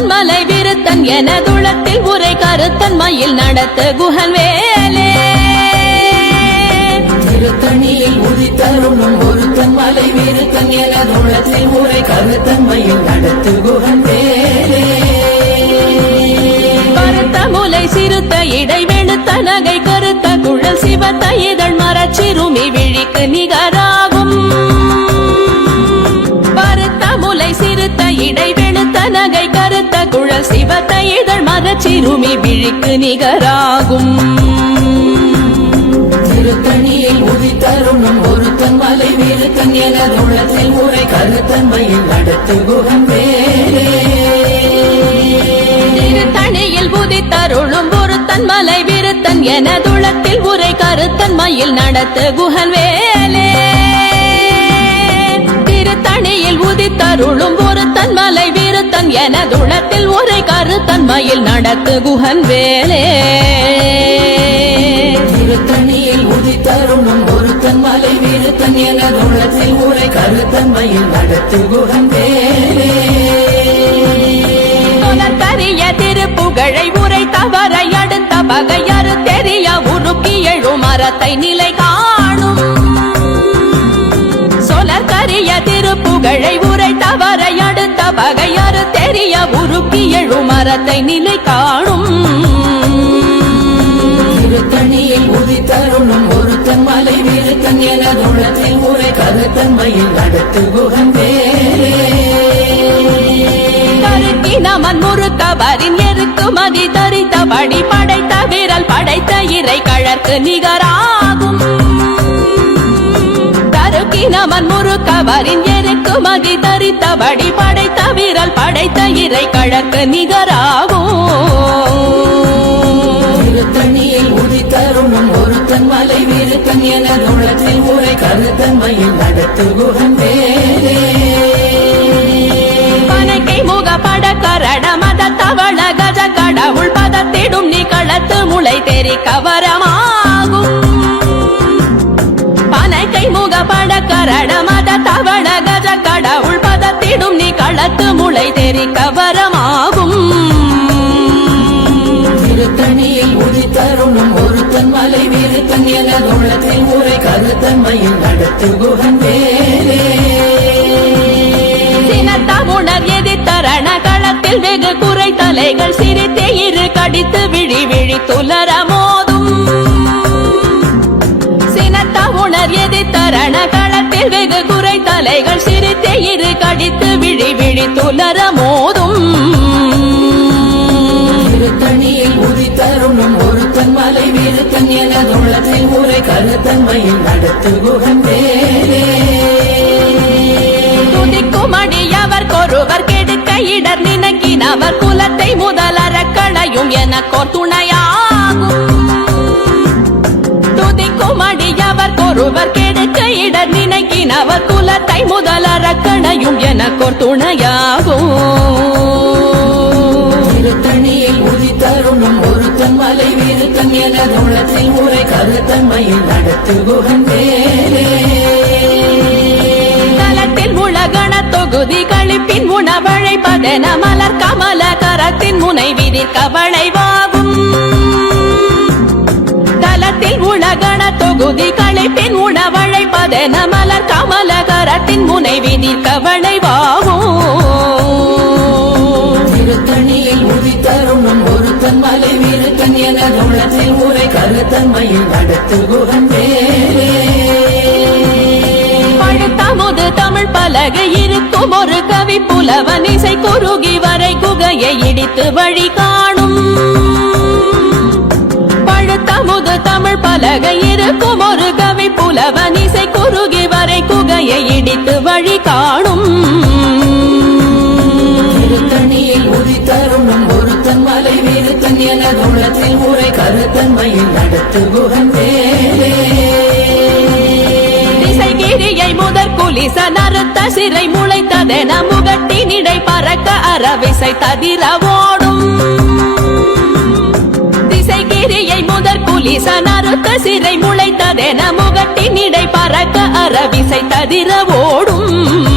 பொருத்தன் மலை விருத்தன் எனதுளத்தில் உரை கருத்தன் மயில் நடத்து குஹன் வேலே திருத்தணியில் உதித்தருளும் ஒருத்தன் மலை விருத்தன் எனதுளத்தில் உரை கருத்தன் மயில் நடத்து குஹன் வேலே பருத்த முலை சிறுத்த இடை வெளுத்த நகை கருத்த குழல் சிவத்த இதழ் மரச்சிறுமி விழிக்கு நிகராகும் பருத்த முலை சிறுத்த இடை வெளுத்த நகை கருத்த குழல் சிவத்த இதழ் மரச்சிறுமி விழிக்கு நிகராகும் திருத்தணியில் உதித்தருளும் ஒருத்தன் மலை விருத்தன் எனதுளத்தில் உரை கருத்தன் மயில் நடத்து குஹன் வேலே திருத்தணியில் உதித்தருளும் ஒருத்தன் மலை விருத்தன் எனதுளத்தில் உரை கருத்தன் மயில் நடத்து குஹன் வேலே திருத்தணியில் உதித்தருளும் ஒருத்தன் மலை விருத்தன் எனதுளத்தில் உரை கருத்தன் மயில் நடத்து குஹன் வேலே திருத்தணியில் உதித்தருளும் ஒருத்தன் மலை விருத்தன் எனதுளத்தில் உரை கருத்தன் மயில் நடத்து குஹன் வேலே கரிய திருப்புகழை உரை தவறை அடுத்த பகையறு தெரிய உருக்கி எழும் மரத்தை நிலை காணும் சொலக்கரிய திருப்புகழை உரை தவறை அடுத்த பகையறு தெரிய உருக்கி எழும் மரத்தை நிலை காணும் திருத்தணியில் உதித்தருளும் ஒருத்தன் மலை விருத்தன் எனதுளத்தில் உரை கருத்தன் மயில் நடத்து குஹன் வேலே நமன் முறுக்கவரின் எருக்குமதி தரித்தபடி படைத்த விரல் படைத்த இறை கழற்கு நிகராகும் தருக்கி நமன் முறுக்கவரின் எருக்குமதி தரித்தபடி படைத்த விரல் படைத்த இறை கழற்கு நிகராகும் திருத்தணியில் உதித்தருளும் ஒருத்தன் மலை விருத்தன் எனதுளத்தில் உரை கருத்தன் மயில் நடத்து குஹன் வேலே முகப்பட கரட மத தவள கஜ கடவுள் பதத்திடும் நிகழத்து முளை தெரி கவரமாகும் பனைக்கை முகப்பட கரட மத தவள கஜ கடவுள் பதத்திடும் நிகழத்து முளை தெரி கவரமாகும் திருத்தணியில் உதித்தருளும் ஒருத்தன் மலை விருத்தன் எனதுளத்தில் உரை கருத்தன் மயில் நடத்து குஹன் வேலே உணர் எதிர்த்தரண களத்தில் வெகு குறை தலைகள் சிரித்தே இரு கடித்து விழி விழி துலர மோதும் சினத்த உணர் எதிர்த்தரண களத்தில் வெகு குறை தலைகள் சிரித்தே இரு கடித்து விழி விழி துலர மோதும் திருத்தணியில் உதித்தருளும் ஒருத்தன் மலை விருத்தன் எனதுளத்தில் உரை கருத்தன் மயில் நடத்து குஹன் வேலே துதிக்குமடியவர் கொருவர் கெடுக்க இடர் நினைக்கினவர் குலத்தை முதலற களையும் எனக்கோர் துணையாகும் துதிக்குமடியவர் கொருவர் கெடுக்க இடர் நினைக்கினவர் குலத்தை முதலற களையும் எனக்கோர் துணையாகும் திருத்தணியில் உதித்தருளும் ஒருத்தன் மலை விருத்தன் எனதுளத்தில் உரை கருத்தன் மயில் நடத்து குஹன் வேலே உலகண தொகுதி கழிப்பின் உணவழைப்பதென மலர் கமல கரத்தின் முனை விதிர் கவளைவாகும் தலத்தில் உலகண தொகுதி கழிப்பின் உணவழைப்பதென மலர் கமல கரத்தின் முனை விதிர் கவளைவாகும் திருத்தணியில் உதித்தருளும் ஒருத்தன் மலை விருத்தன் எனதுளத்தில் உரை கருத்தன் மயில் நடத்து குஹன் வேலே பழுத்தமுது தமிழ் பலகை இருக்கும் ஒரு கவி புலவன் இசை குறுகி வரை குகையை இடித்து வழி காணும் பழுத்தமுது தமிழ் பலகை இருக்கும் ஒரு கவி புலவன் இசை குறுகி வரை குகையை இடித்து வழி காணும் திருத்தணியில் உதித்தருளும் ஒருத்தன் மலை விருத்தன் எனதுளத்தில் உரை கருத்தன் மயில் நடத்து குஹன் வேலே கிரியை முதற் குலிச நறுத்த சிறை முளைத்ததென முகட்டினிடை பறக்க அரவிசை ததிர ஓடும் திசைகிரியை முதற் குலிச நறுத்த சிறை முளைத்ததென முகட்டினிடை பறக்க அரவிசை ததிர ஓடும்